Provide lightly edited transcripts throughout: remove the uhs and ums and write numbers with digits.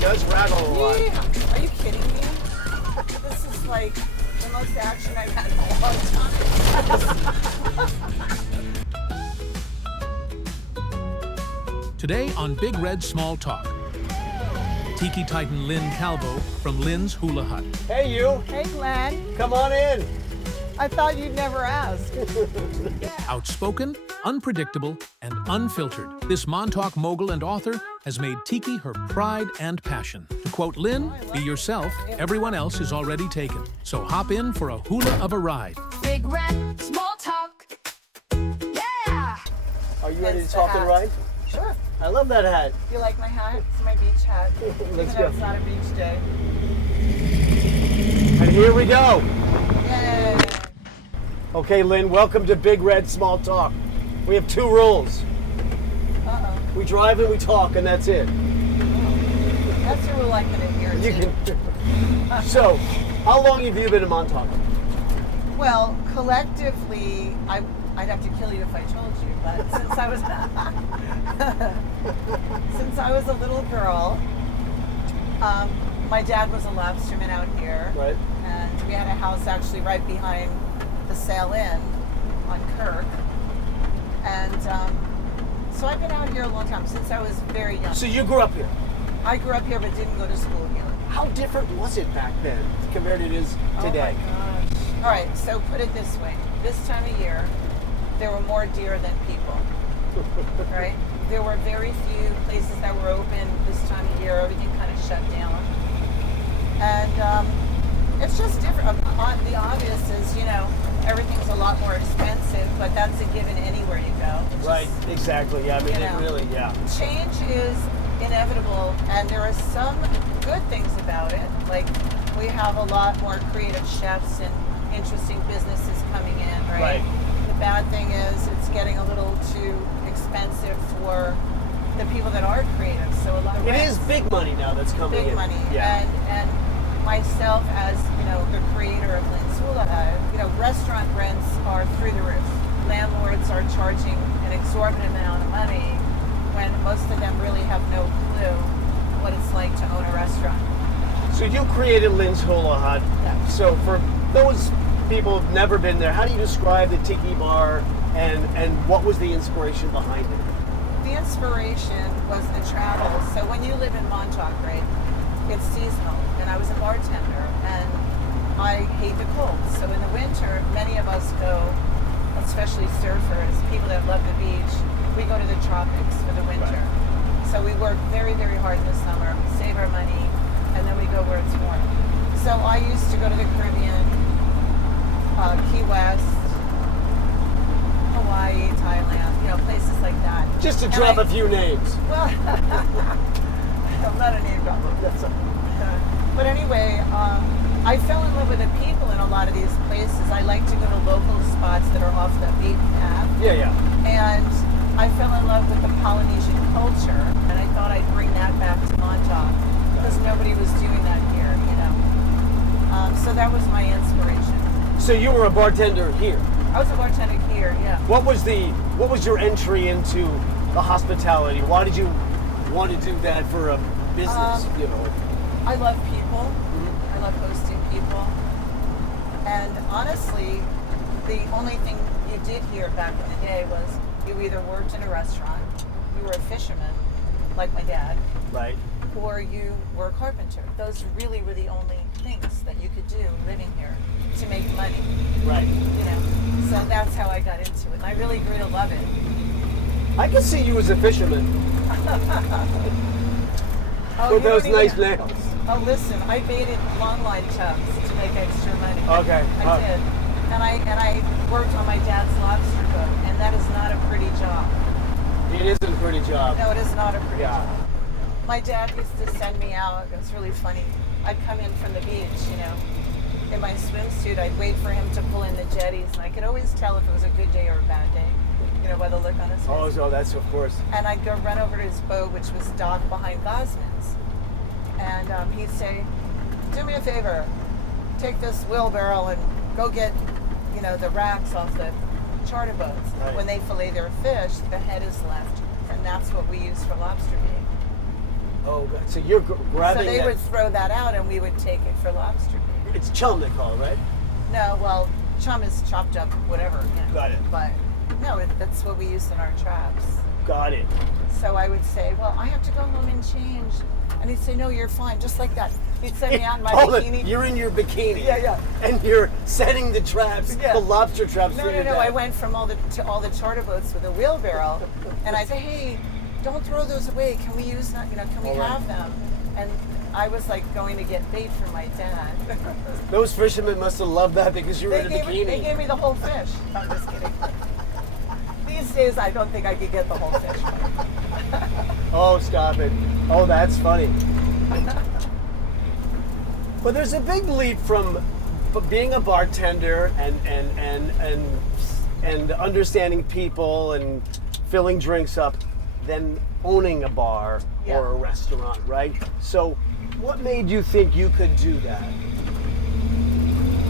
does rattle a lot. Yeah. Are you kidding me? This is like the most action I've had in a long time. Today on Big Red Small Tauk, Tiki Titan Lynn Calvo from Lynn's Hula Hut. Hey, you. Hey, Glenn. Come on in. I thought you'd never ask. Outspoken, unpredictable, and unfiltered, this Montauk Mogul and author has made Tiki her pride and passion. To quote Lynn, be yourself, everyone else is already taken. So hop in for a hula of a ride. Big Red Small Tauk. Yeah! Are you ready to Hence the talk and hat. ride? Sure. I love that hat. You like my hat? It's my beach hat. Let's Even go. though it's not a beach day. And here we go. Yay! Okay, Lynn, welcome to Big Red Small Tauk. We have 2 rules. Uh-oh. We drive and we talk, and that's it. That's a rule I can adhere to. You can. So, how long have you been in Montauk? Well, collectively, I'd have to kill you if I told you, but since I was since I was a little girl, my dad was a lobsterman out here, Right. and we had a house actually right behind the Sail Inn on Kirk, and so I've been out here a long time, since I was very young. So you grew up here. I grew up here but didn't go to school here. How different was it back then compared to it is today? Oh my gosh. All right, so put it this way. This time of year, there were more deer than people, right? There were very few places that were open this time of year. Everything kind of shut down. And it's just different. The obvious is, everything's a lot more expensive, but that's a given anywhere you go. It's Right, just- exactly. Yeah, I mean, it really, yeah. Change is inevitable, and there are some good things about it. Like, we have a lot more creative chefs and interesting businesses coming in, right? Right. The bad thing is it's getting a little too expensive for the people that are creative. So a lot of It is big money now that's coming in. big money. Yeah. And myself as, the creator of Lynn's Hula Hut, restaurant rents are through the roof. Landlords are charging an exorbitant amount of money when most of them really have no clue what it's like to own a restaurant. So you created Lynn's Hula Hut. Yeah. So for those people who've never been there, how do you describe the tiki bar and what was the inspiration behind it? The inspiration was the travel. So when you live in Montauk, right, it's seasonal. And I was a bartender, and I hate the cold. So in the winter, many of us go, especially surfers, people that love the beach, we go to the tropics for the winter. Right. So we work very, very hard in the summer, save our money, and then we go where it's warm. So I used to go to the Caribbean, Key West, Hawaii, Thailand, places like that. Just to drop a few names. Well, I'm not a name dropper. That's a, But anyway, I fell in love with the people in a lot of these places. I like to go to local spots that are off the beaten path. yeah. And I fell in love with the Polynesian culture, and I thought I'd bring that back to Montauk because nobody was doing that here, So that was my inspiration. So you were a bartender here. I was a bartender here, yeah. What was your entry into the hospitality? Why did you want to do that for a business? I love people. I love hosting people. And honestly, the only thing you did here back in the day was you either worked in a restaurant, you were a fisherman, like my dad, Right. or you were a carpenter. Those really were the only things that you could do living here to make money, Right. So that's how I got into it. And I really grew to love it. I can see you as a fisherman Oh, with you those don't nice even- nails. Oh, listen, I baited longline tubs to make extra money. Okay. I did. And I worked on my dad's lobster boat, and that is not a pretty job. It isn't a pretty job. No, it is not a pretty Yeah. job. My dad used to send me out. It was really funny. I'd come in from the beach, in my swimsuit. I'd wait for him to pull in the jetties, and I could always tell if it was a good day or a bad day, by the look on his face. Oh, so that's of course. And I'd go run over to his boat, which was docked behind Gosman's. And he'd say, do me a favor, take this wheelbarrow and go get, the racks off the charter boats. Right. When they fillet their fish, the head is left, and that's what we use for lobster bait. Oh, God. So you're grabbing So they that. would throw that out, and we would take it for lobster bait. It's chum, they call it, right? No, well, chum is chopped up, whatever. You know, Got it. But no, that's what we use in our traps. Got it. So I would say, well, I have to go home and change. And he'd say, no, you're fine, just like that. He'd send me out in my Hold it. bikini. You're in your bikini. Yeah, yeah. And you're setting the traps, Yeah. the lobster traps for No, your no, dad. I went from all the charter boats with a wheelbarrow, and I say, hey, don't throw those away. Can we use that? You know, can we All right. have them? And I was like going to get bait for my dad. Those fishermen must have loved that because you were in a bikini. They gave me the whole fish. I'm just kidding. These days, I don't think I could get the whole fish. Oh, stop it. Oh, that's funny. But there's a big leap from being a bartender and understanding people and filling drinks up than owning a bar Yeah. or a restaurant, right? So what made you think you could do that?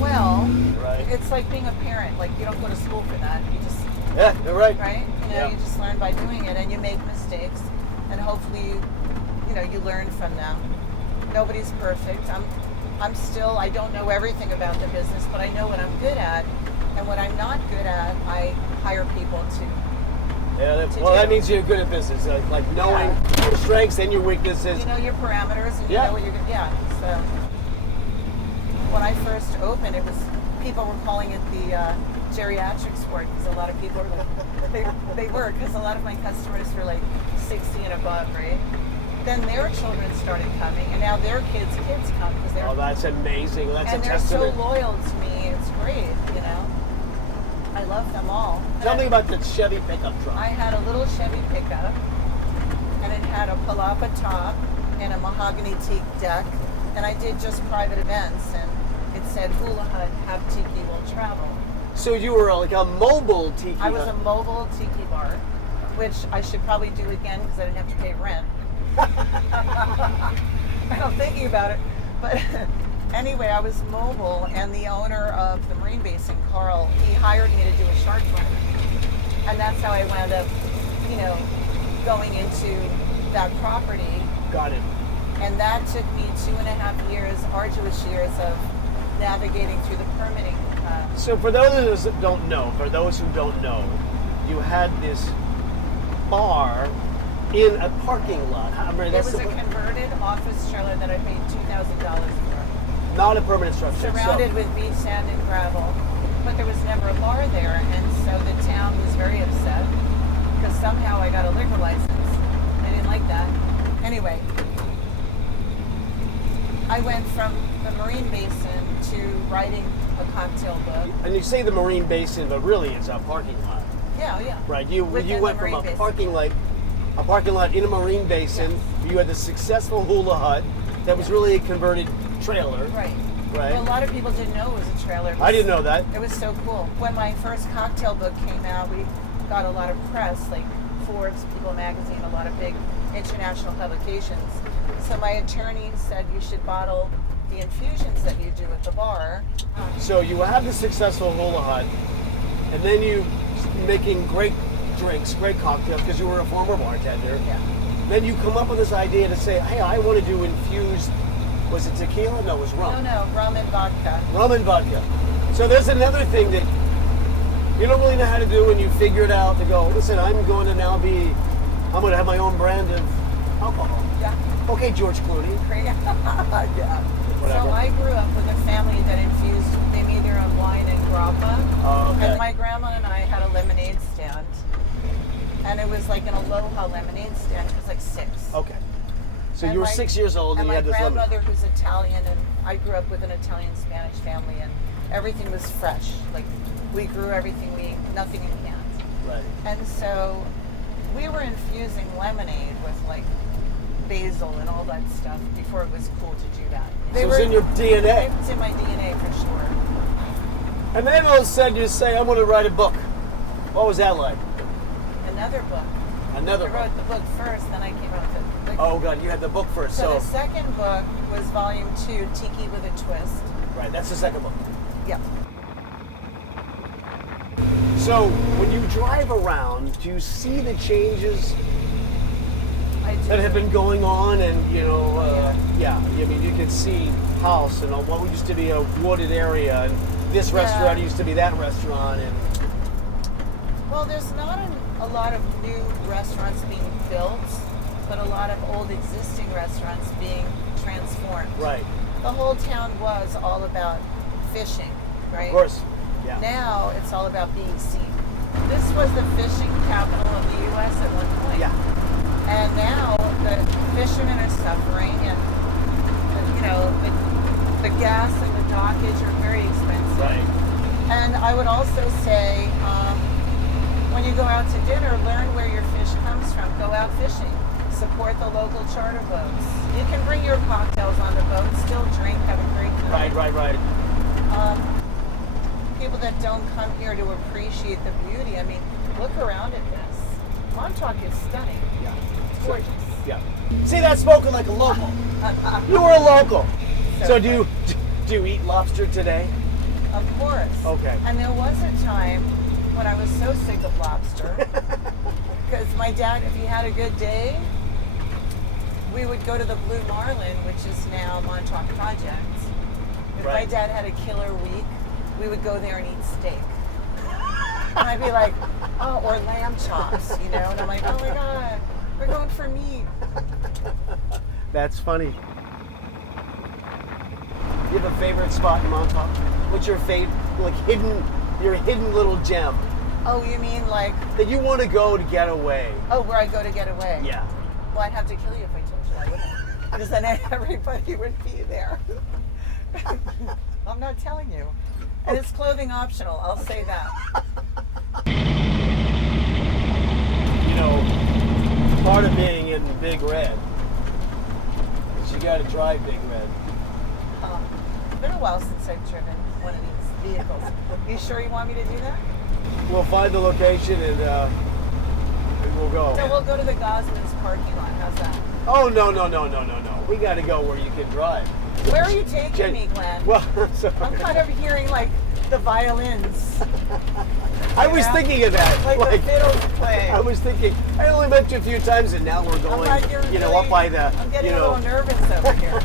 Well, Right. it's like being a parent. Like, you don't go to school for that. You just, Yeah, you're right. right? You know, Yeah. you just learn by doing it, and you make mistakes, and hopefully, you learn from them. Nobody's perfect. I don't know everything about the business, but I know what I'm good at, and what I'm not good at, I hire people to. Yeah, To well, that do. means you're good at business, like knowing your strengths and your weaknesses. You know your parameters, and you Yeah. know what you're good. Yeah. So when I first opened, people were calling it the geriatrics ward because a lot of people were because a lot of my customers were like 60 and above, right? Then their children started coming, and now their kids come because they're Oh, that's amazing. That's and a they're so testament. loyal to me. It's great, you know. I love them all. Tell me about the Chevy pickup truck. I had a little Chevy pickup, and it had a palapa top and a mahogany teak deck, and I did just private events, and it said Hoola Hut, have tiki will travel. So you were like a mobile tiki I was hut. a mobile tiki bar, which I should probably do again because I didn't have to pay rent. I'm thinking about it, but anyway, I was mobile, and the owner of the Marine Basin, Carl, he hired me to do a shark run, and that's how I wound up, going into that property. Got it. And that took me 2.5 years, arduous years of navigating through the permitting. So for those who don't know, you had this bar in a parking lot. I mean, It that's was a converted office trailer that I paid $2,000 for, not a permanent structure. surrounded with beach sand and gravel. But there was never a bar there, and so the town was very upset because somehow I got a liquor license. They didn't like that. Anyway, I went from the Marine Basin to writing a cocktail book. And you say the Marine Basin, but really it's a parking lot, Yeah, yeah. right? You Within the went from Marine a Basin. parking lot in a Marine Basin. You had the successful Hoola Hut that was really a converted trailer. Right. Right. Well, a lot of people didn't know it was a trailer. It I was- didn't know that. It was so cool. When my first cocktail book came out, we got a lot of press, like Forbes, People Magazine, a lot of big international publications. So my attorney said you should bottle the infusions that you do at the bar. So you have the successful Hoola Hut, and then you making great drinks, great cocktails because you were a former bartender. Yeah. Then you come up with this idea to say, hey, I want to do infused. Was it tequila? No, it was rum. No, rum and vodka. Rum and vodka. So there's another thing that you don't really know how to do, and you figure it out to go, listen, I'm going to have my own brand of alcohol. Yeah. Okay, George Clooney. Yeah. Whatever. So I grew up with a family that infused, they made their own wine and grappa. Oh, okay. And my grandma and I had a lemonade stand. And it was like an Aloha lemonade stand. It was like 6. Okay. So And you were my- 6 years old and you my had this lemon. grandmother, who's Italian, and I grew up with an Italian-Spanish family, and everything was fresh. Like, we grew everything, nothing in cans. Right. And so we were infusing lemonade with like basil and all that stuff before it was cool to do that. So it was in your DNA. It's in my DNA for sure. And then all of a sudden you say, I'm going to write a book. What was that like? Another book. Another I book. wrote the book first, then I came out with the book. Oh, God, you had the book first. So So, the second book was volume 2, Tiki with a Twist. right, that's the second book. Yep. So when you drive around, do you see the changes I do. that have been going on, and yeah. I mean, you can see house and what used to be a wooded area, and this restaurant used to be that restaurant, and Well, there's not a lot of new restaurants being built, but a lot of old existing restaurants being transformed. right, The whole town was all about fishing, right? of course, yeah, Now it's all about being seen. This was the fishing capital of the U.S. at one point. yeah, And now the fishermen are suffering, and the gas and the dockage are very expensive. right, And I would also say, when you go out to dinner, learn where your fish comes from. Go out fishing. Support the local charter boats. You can bring your cocktails on the boat, still drink, have a great time. right. People that don't come here to appreciate the beauty. I mean, look around at this. Montauk is stunning. Yeah. It's gorgeous. Yeah. See, that's spoken like a local. You were a local. So do you eat lobster today? Of course. Okay. And there was a time when I was so sick of lobster because my dad, if he had a good day, we would go to the Blue Marlin, which is now Montauk Project. If my Right. dad had a killer week, we would go there and eat steak. And I'd be like, oh, or lamb chops, And I'm like, oh my God, we're going for meat. That's funny. You have a favorite spot in Montauk? What's your favorite, your hidden little gem Oh, you mean like, that you want to go to get away? oh, where I go to get away? Yeah. Well, I'd have to kill you if I told you I wouldn't. Because then everybody would be there. I'm not telling you. And it's clothing optional, I'll say that. Part of being in Big Red is you got to drive Big Red. It's been a while since I've driven one of these vehicles. You sure you want me to do that? We'll find the location and we'll go. So we'll go to the Gosman's parking lot. How's that? Oh, no. We got to go where you can drive. Where are you taking me, Glenn? Well, sorry. I'm kind of hearing like the violins. I was thinking of that. Like the fiddles playing. I was thinking, I only met you a few times and now we're going, I'm like, you're really, up by the, I'm getting a little nervous over here.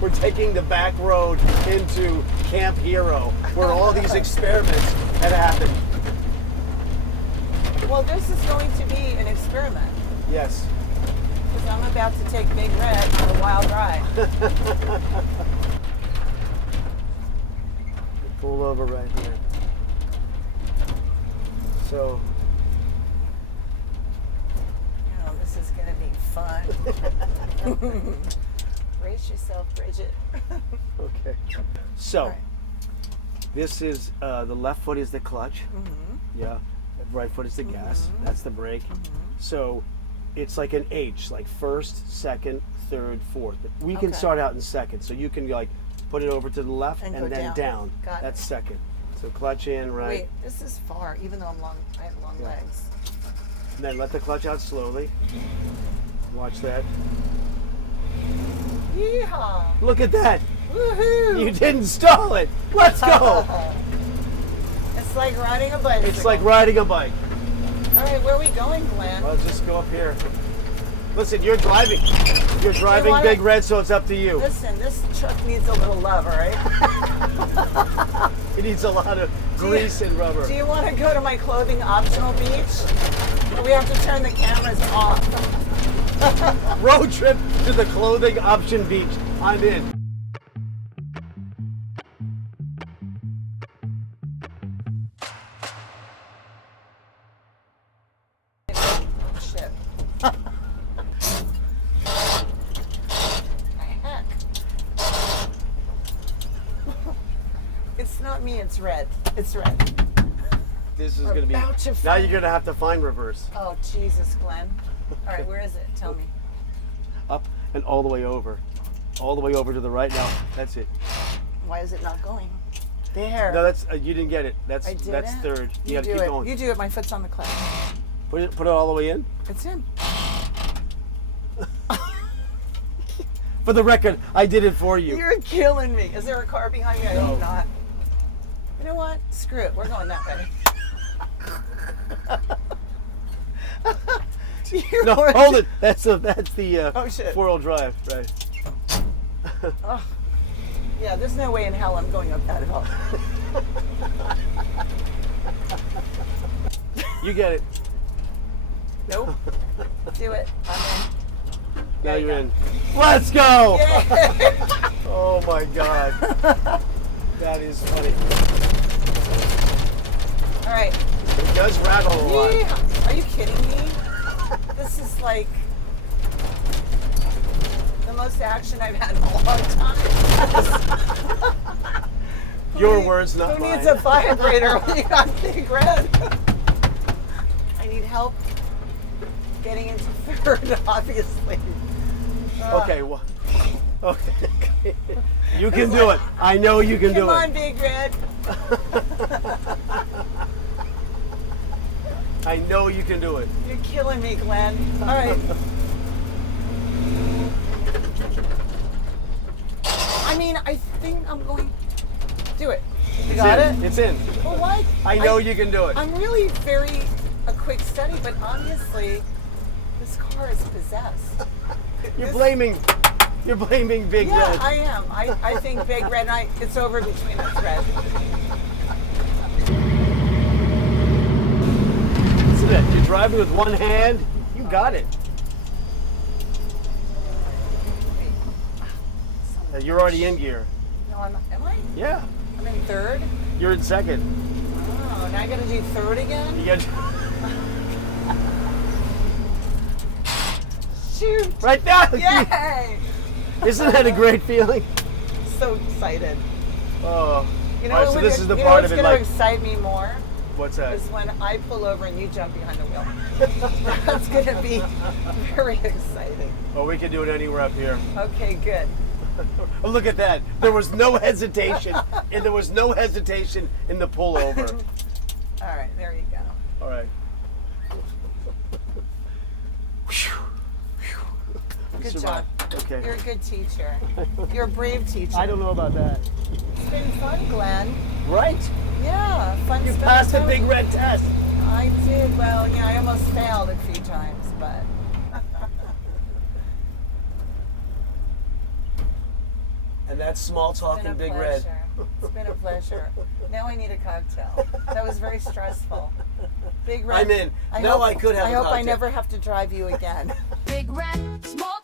we're taking the back road into Camp Hero where all these experiments had happened. Well, this is going to be an experiment. Yes. Because I'm about to take Big Red on a wild ride. Pull over right here. So, This is going to be fun. Brace yourself, Bridget. okay. So, All right. this is, the left foot is the clutch. Mm-hmm. Yeah. The right foot is the gas. That's the brake. So, it's like an H, like first, second, third, fourth. But we can Okay. start out in second. So you can put it over to the left And and, go then down. Got it. That's second. So clutch in, right. Wait, this is far, even though I have long legs. And then let the clutch out slowly. Watch that. Yeehaw! Look at that. Woohoo! You didn't stall it. Let's go. It's like riding a bicycle. It's like riding a bike. All right, where are we going, Glenn? Well, just go up here. Listen, you're driving. You're driving wanna- Big Red, so it's up to you. Listen, this truck needs a little love, all right? It needs a lot of grease and rubber. Do you want to go to my clothing optional beach? Or we have to turn the cameras off. Road trip to the clothing option beach. I'm in. Shit. Heck. It's not me, it's red. It's red. This is We're going to be. about to Now find- you're going to have to find reverse. Oh, Jesus, Glenn. All right, where is it? Tell me. Up and all the way over. All the way over to the right now. That's it. Why is it not going? There. No, that's you didn't get it. That's I did that's it. third. You You got to do keep it. going. You do it. My foot's on the clutch. Put it all the way in. It's in. For the record, I did it for you. You're killing me. Is there a car behind me? I hope not. You know what? Screw it. We're going that way. No, hold it. That's the Oh, shit. 4-wheel drive, right? Oh. Yeah, there's no way in hell I'm going up that hill. You get it. Nope. Do it. I'm in. Now There you you're go. in. Let's go! Yay! Oh my God. That is funny. All right. It does rattle a lot. Yeah. Are you kidding me? This is like the most action I've had in a long time. Your words, not Who mine. needs a vibrator when you got Big Red? I need help getting into third, obviously. Okay, well, okay. You can do it. I know you can do Come on, it. Big Red. I know you can do it. You're killing me, Glenn. All right. I mean, I think I'm going. Do it. You got it? It's in. Well, what? I know you can do it. I'm really a quick study, but obviously, this car is possessed. You're blaming Big Yeah, Red. I am. I think Big Red and it's over between us, Red. Listen to that. You're driving with one hand. You got it. You're already in gear. No, am I? Yeah. I'm in third? You're in second. Oh, now I gotta do third again? You got Shoot! right now. Yay! Isn't that a great feeling? So excited. Oh. You know, All right, so this is the part of it. What's Like, going to excite me more what's that? is when I pull over and you jump behind the wheel. That's going to be very exciting. Oh, we can do it anywhere up here. Okay, good. Oh, look at that. There was no hesitation, and there was no hesitation in the pullover. All right, there you go. All right. Good Survive. job. Okay. You're a good teacher. You're a brave teacher. I don't know about that. It's been fun, Glenn. Right? Yeah, fun You stuff. passed the Big Red test. I did. Well, yeah, I almost failed a few times, but. And that's Small Tauk It's been and a Big Red. pleasure. It's been a pleasure. Now I need a cocktail. That was very stressful. Big Red. I'm in. Now I could have I a hope I cocktail. never have to drive you again. Big Red Small